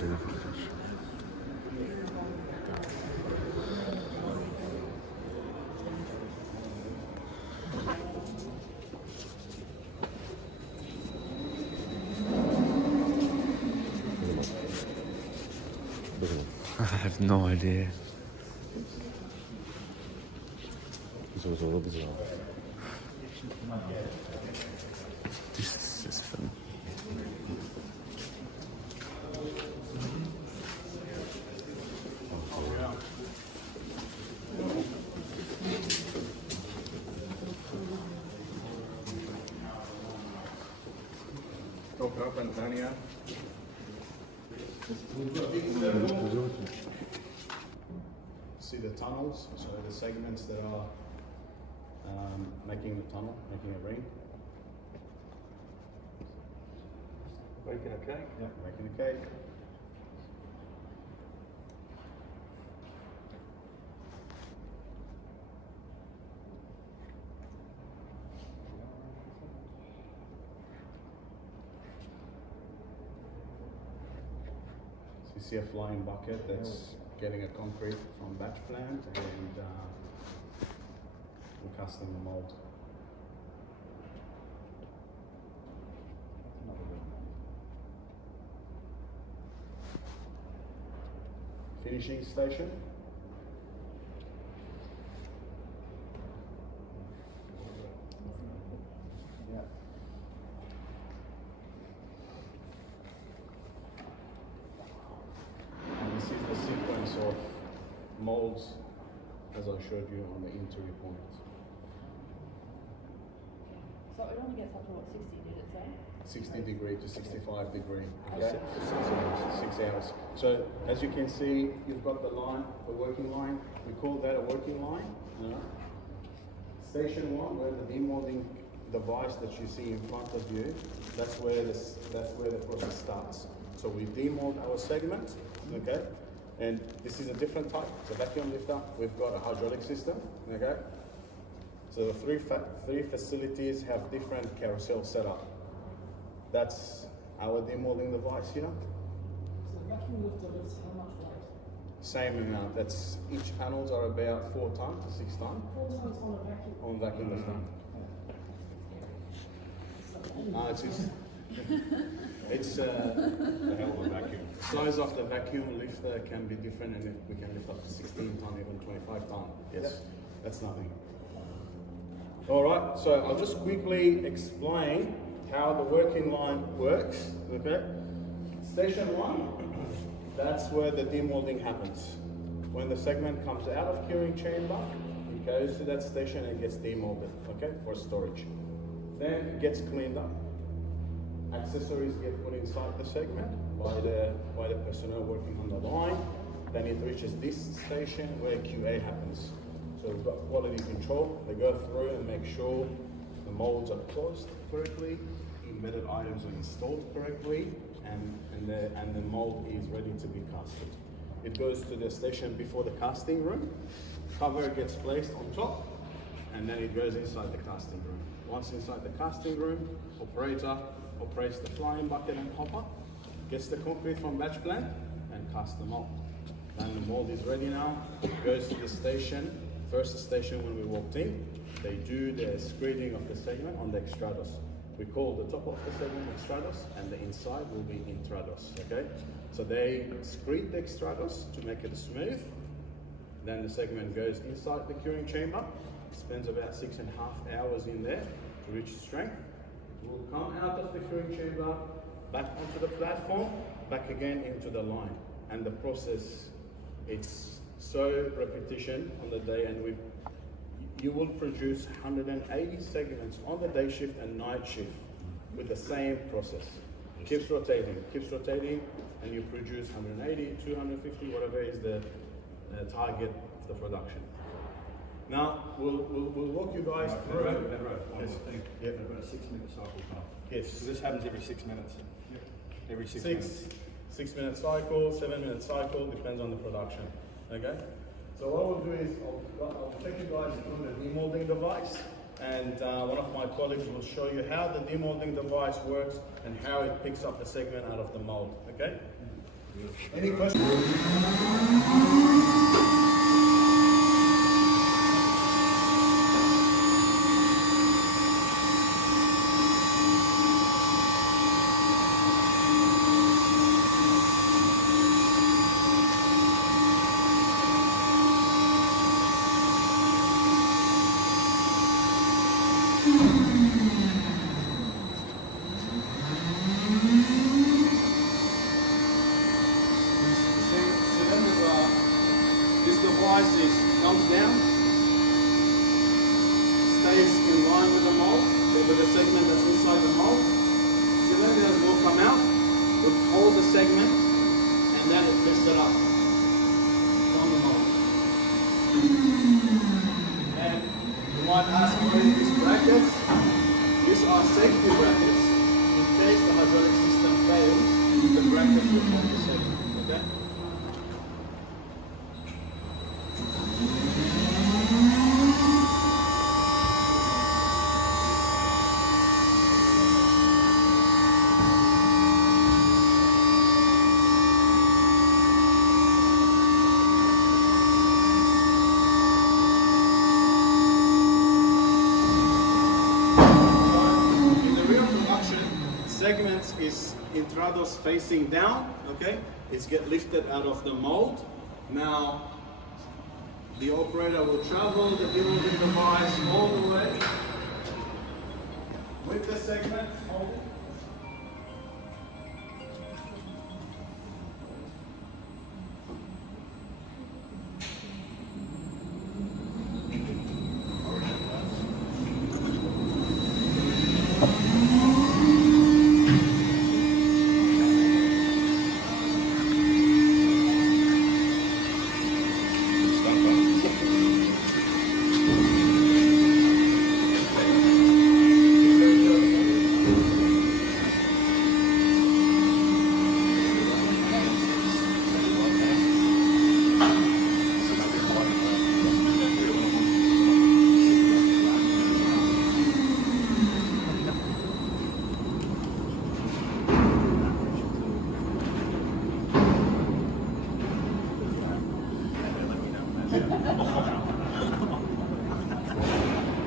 şeyde kalacak. I have no idea. This is fun. Talk up, Antonia. See the tunnels, so the segments that are making the tunnel, making a ring. Baking a cake? Yeah, making a cake. So you see a flying bucket that's getting a concrete from batch plant and we're casting the mold. Finishing station. Yeah. And this is the sequence of molds as I showed you on the entry point. So it only gets up to what, 60, did it say? 60 degree to 65 degree, okay? 6 hours. So as you can see, you've got the line, the working line. We call that a working line. Station 1, where the demolding device that you see in front of you, that's where the process starts. So we demold our segment, okay? And this is a different type. It's a vacuum lifter. We've got a hydraulic system, okay? So the three facilities have different carousel setup. That's our demolding device here. So the vacuum lifter lifts how much weight? Same amount. That's each panels are about 4 ton to 6 ton 4 tons on a vacuum. on vacuum lifter. It's a hell of a vacuum. Size of the vacuum lifter can be different, and we can lift up to 16 ton, even 25 ton. Yes, that's nothing. All right. So I'll just quickly explain how the working line works, okay? Station 1, that's where the demolding happens. When the segment comes out of curing chamber, it goes to that station and gets demolded, okay, for storage. Then it gets cleaned up. Accessories get put inside the segment by the personnel working on the line. Then it reaches this station where QA happens. So we've got quality control. They go through and make sure the molds are closed correctly, embedded items are installed correctly, and the mold is ready to be casted. It goes to the station before the casting room. Cover gets placed on top, and then it goes inside the casting room. Once inside the casting room, operator operates the flying bucket and hopper, gets the concrete from batch plant, and casts the mold. Then the mold is ready now. It goes to the station. First station when we walked in, they do the screening of the segment on the extrados. We call the top of the segment extrados, and the inside will be intrados, okay? So they screed the extrados to make it smooth. Then the segment goes inside the curing chamber, spends about 6.5 hours in there to reach strength. It will come out of the curing chamber, back onto the platform, back again into the line. And the process, it's so repetition on the day, and you will produce 180 segments on the day shift and night shift with the same process. Keeps rotating, and you produce 180, 250, whatever is the target of the production. Now, we'll walk you guys through. Yes. Yeah. They've got a 6-minute cycle time. Yes. So this happens every 6 minutes. Every 6 minutes. 6-minute cycle, 7-minute cycle, depends on the production. Okay? So what we'll do is I'll take you guys through the demolding device, and one of my colleagues will show you how the demolding device works and how it picks up the segment out of the mold. Okay? Any questions? Cylinders are, this device comes down, stays in line with the mold, with the segment that's inside the mold. Cylinders will come out, will hold the segment, and then it lifts it up from the mold. And you might ask, what is these brackets? These are safety brackets. In case the hydraulic system fails, the brackets will hold the segment. Okay? In the real production, segments is intrados facing down, okay? It's get lifted out of the mold. Now, the operator will travel the demolding device all the way with the segment holding.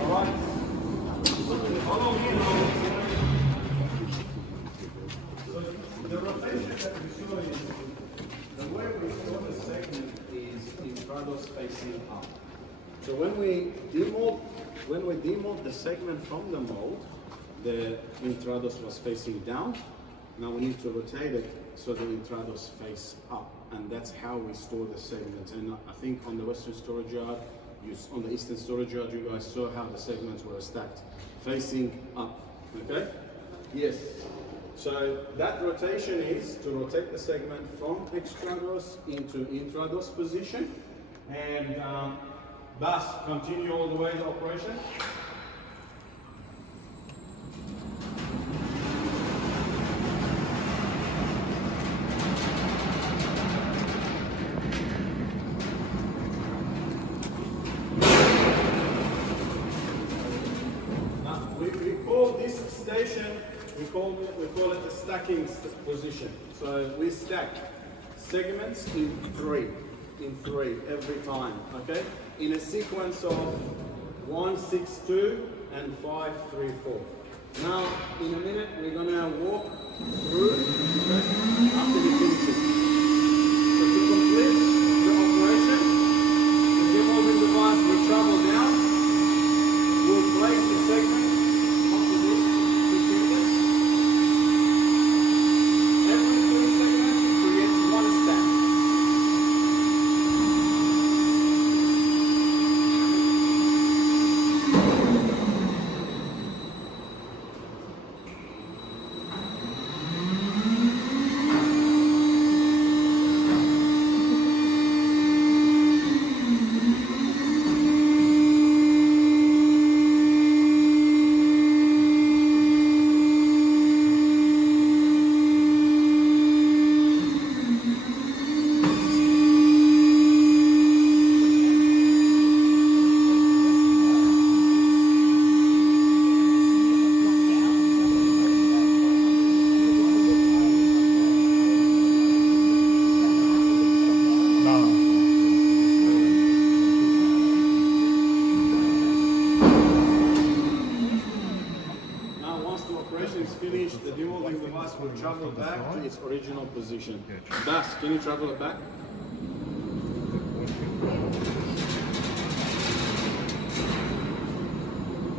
Alright. Follow me now. So the rotation that we saw is the way we saw the segment is intrados facing up. So when we demold the segment from the mold, the intrados was facing down. Now we need to rotate it so the intrados face up, and that's how we store the segments. And I think on the Western storage yard, on the Eastern storage yard, you guys saw how the segments were stacked, facing up. Okay? Yes. So that rotation is to rotate the segment from extrados into intrados position, and thus continue all the way the operation. We call this station, we call it the stacking position. So we stack segments in three every time, okay? In a sequence of 1, 6, 2, and 5, 3, 4. Now, in a minute, we're gonna walk through after we finish it. So to complete the operation, the demolding device will travel down, we'll place the segment onto this cylinders. Every 3 segments creates 1 stack. finished, the demolding device will travel back to its original position. Bas, can you travel it back?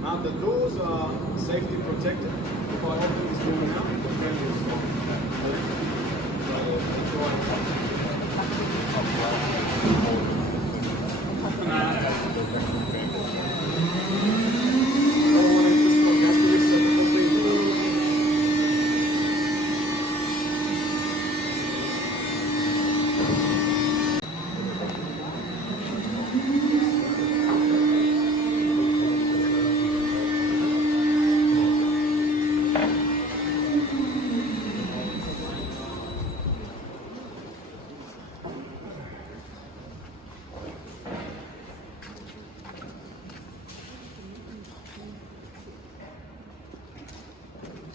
Now the doors are safety protected. If I open this door now, the frame will stop. So that's why.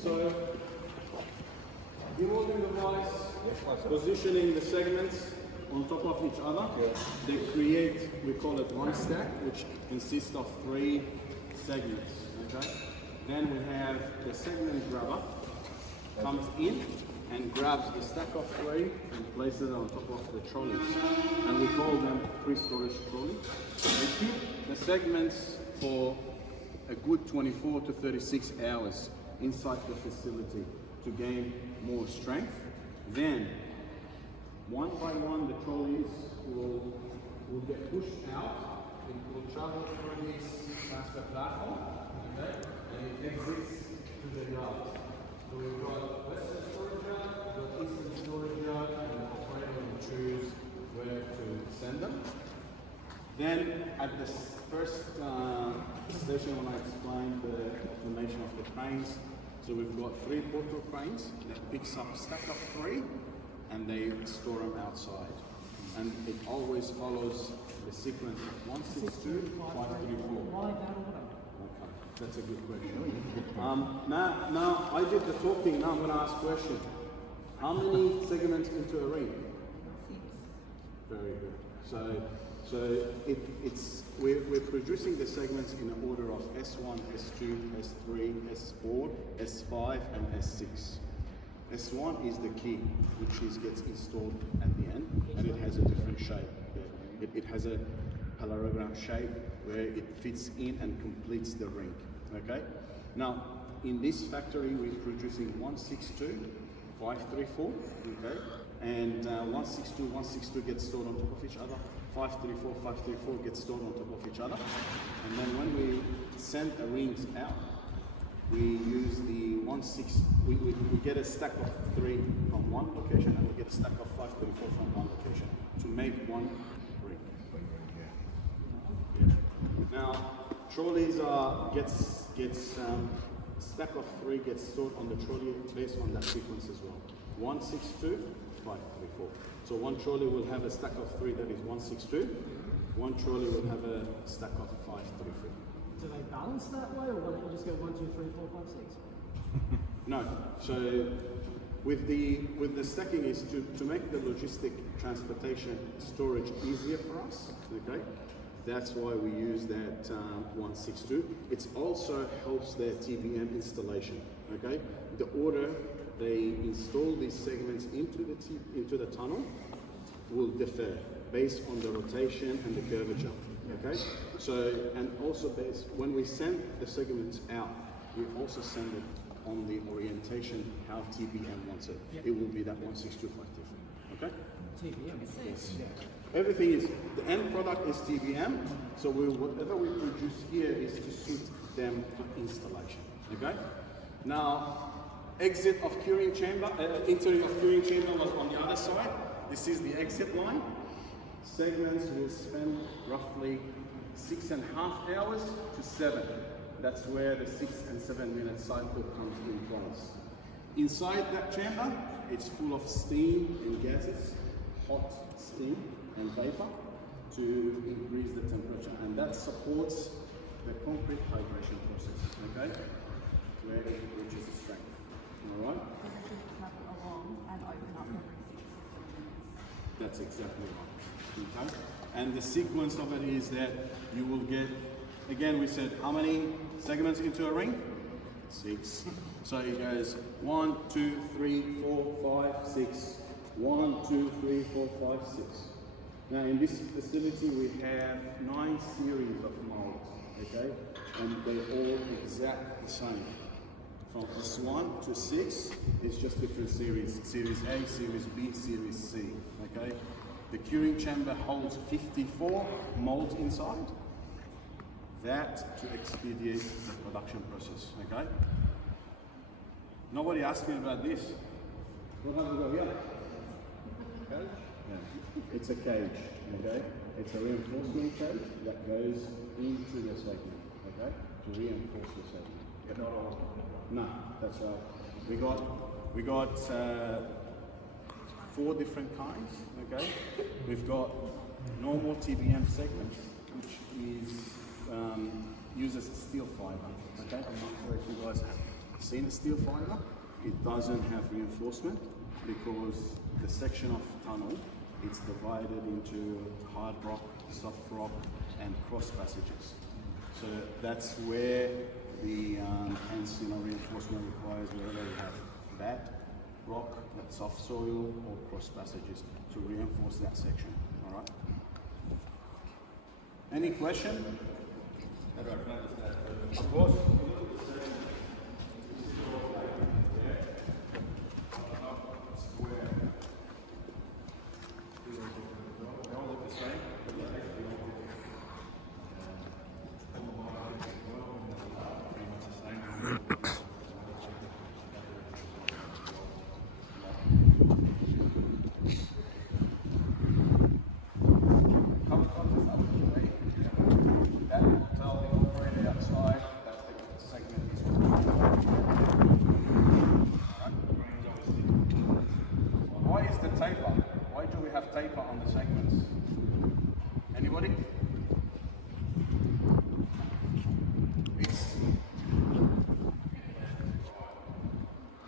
So, demolding device, positioning the segments on top of each other, they create, we call it one stack, which consists of 3 segments, okay? Then we have the segment grabber, comes in and grabs the stack of 3 and places it on top of the trolleys. And we call them pre-storage trolleys. They keep the segments for a good 24 to 36 hours inside the facility to gain more strength. Then, one by one, the trolleys will get pushed out. It will travel through this transfer platform, okay? And it exits to the yard. So we've got western storage yard, we've got eastern storage yard, and the operator will choose where to send them. Then at the first station when I explained the formation of the cranes, so we've got 3 portal cranes that picks up a stack of 3 and they store them outside. And it always follows the sequence of 162, 534. Why that order? Okay, that's a good question. Now I did the talking, now I'm going to ask a question. How many segments into a ring? 6. Very good. So we're producing the segments in the order of S1, S2, S3, S4, S5, and S6. S1 is the key, which gets installed at the end, and it has a different shape. It has a parallelogram shape where it fits in and completes the ring. Okay. Now, in this factory, we're producing 162, 534. Okay. And 162, 162 gets stored on top of each other. 534, 534 gets stored on top of each other. And then when we send the rings out, we use the we get a stack of 3 from one location, and we get a stack of 534 from one location to make one ring. Yeah. Now, trolleys gets stack of 3 gets stored on the trolley based on that sequence as well. 162, 534. So one trolley will have a stack of 3 that is 162. One trolley will have a stack of 534. Do they balance that way, or will it just go 1, 2, 3, 4, 5, 6? No. So with the stacking is to make the logistic transportation storage easier for us. Okay. That's why we use that 162. It also helps their TBM installation. Okay. The order they install these segments into the tunnel will differ based on the rotation and the curvature. Okay, so and also when we send the segments out, we also send it on the orientation how TBM wants it. It will be that 16253. Okay. TBM. Yes. Everything is the end product is TBM. So whatever we produce here is to suit them for installation. Okay. Now. Exit of curing chamber, entering of curing chamber was on the other side. This is the exit line. Segments will spend roughly 6.5 hours to 7. That's where the 6 and 7 minute cycle comes in place. Inside that chamber, it's full of steam and gases, hot steam and vapor to increase the temperature, and that supports the concrete hydration process. Okay, where it reaches strength. All right. Along and open up every 6 or 7 minutes. That's exactly right. Okay. And the sequence of it is that you will get, again, we said how many segments into a ring? 6. So it goes 1, 2, 3, 4, 5, 6. 1, 2, 3, 4, 5, 6. Now in this facility we have 9 series of molds, okay? And they're all exact the same. From this 1 to 6 is just different series. Series A, Series B, Series C, okay? The curing chamber holds 54 molds inside. That to expedite the production process, okay? Nobody asked me about this. What have we got here? Cage? Yeah. It's a cage, okay? It's a reinforcement cage that goes into the segment, okay? To reinforce the segment. But not all. No, that's right. We got 4 different kinds, okay? We've got normal TBM segments, which is uses steel fiber, okay? I'm not sure if you guys have seen a steel fiber. It doesn't have reinforcement because the section of tunnel, it's divided into hard rock, soft rock, and cross passages. So that's where the hence reinforcement requires whether you have that rock, that soft soil, or cross passages to reinforce that section. All right. Any question? Of course. Taper on the segments. Anybody? It's,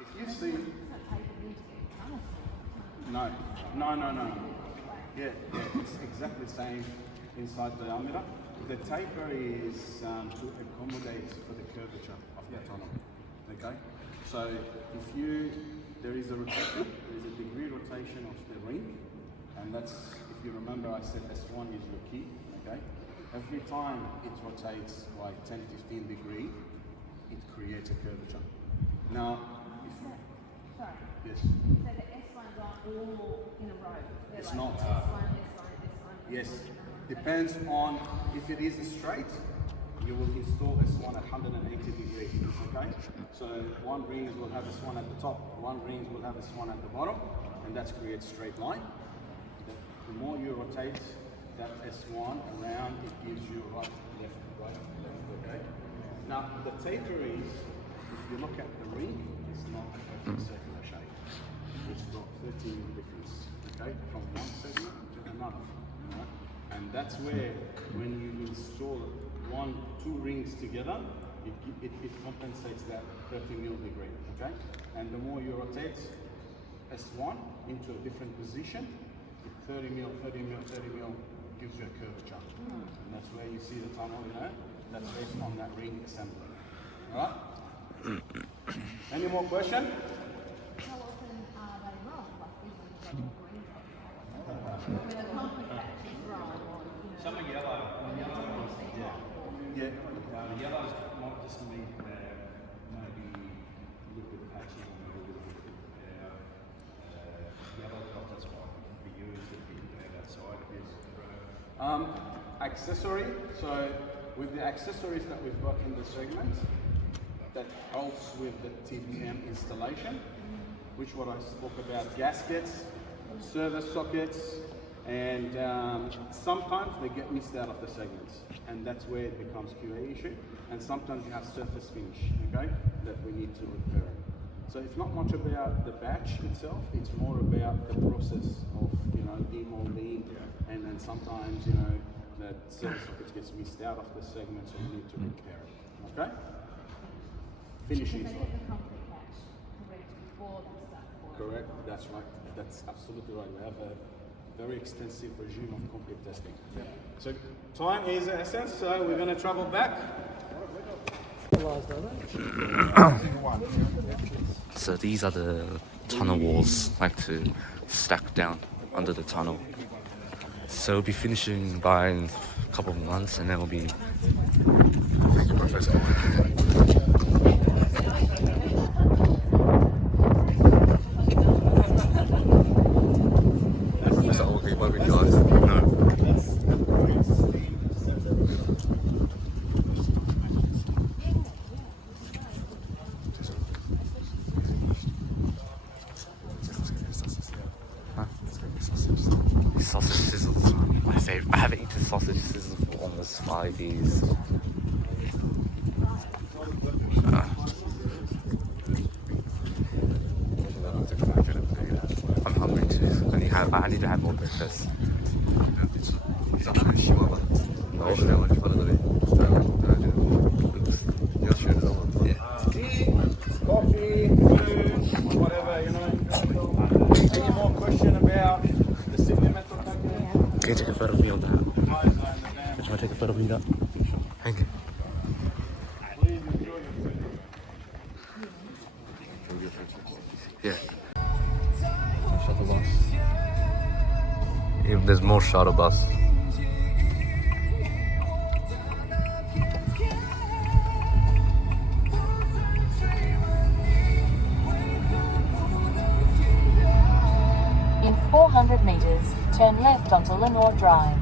if you see, no. Yeah, it's exactly the same inside the diameter. The taper is to accommodate for the curvature of the tunnel. Okay, so there is a rotation, there is a degree rotation of the ring. And that's, if you remember, I said S1 is your key, okay? Every time it rotates like 10, 15 degrees, it creates a curvature. Now, Sorry. Yes. So the S1s aren't all in a row? They're It's like not. S1, S1. Yes. Depends on, if it is straight, you will install S1 at 180 degrees, okay? So one rings will have S1 at the top, one rings will have S1 at the bottom, and that creates straight line. The more you rotate that S1 around, it gives you right, left, okay? Now, the taper is, if you look at the ring, it's not a perfect circular shape. It's got 13 difference, okay? From one segment to another, right? And that's where, when you install 2 rings together, it compensates that 30 mil degree, okay? And the more you rotate S1 into a different position, 30 mil gives you a curvature. And that's where you see the tunnel, that's based on that ring assembly. Alright? Any more question? How often are they wrong? Like even when the concrete patch is wrong or, Some are yellow. Yeah. The yellows might just need maybe a little bit of patching on a little bit of yellow dot. That's why it can be used if you do outside. Accessory. So with the accessories that we've got in the segment, that helps with the TBM installation, which what I spoke about, gaskets, service sockets, and sometimes they get missed out of the segments, and that's where it becomes QA issue. And sometimes you have surface finish, okay, that we need to repair. So it's not much about the batch itself; it's more about the process of demolding, and then sometimes that service sockets gets missed out of the segment, so we need to repair it. Okay. Finishing. they get the concrete patch correct before they start pouring? Correct. That's right. That's absolutely right. We have a very extensive regime of concrete testing. So time is the essence. So we're going to travel back. centralised, are they? So these are the tunnel walls, like to stack down under the tunnel. So we'll be finishing by a couple of months, and then we'll be. Thank you, Professor. Is that okay by me, guys? No. Sausage sizzles, my favorite. I haven't eaten sausage sizzles for almost 5 years. I'm hungry too. I need to have more breakfast. No. Yeah. Coffee, food, whatever, you know. Any more question about the Sydney Metro package? Can you take a photo of me on that? Can I take a photo of me that? Thank you. Yeah. Shuttle bus. Yeah, there's more shuttle bus. In 400 meters, turn left onto Lenore Drive.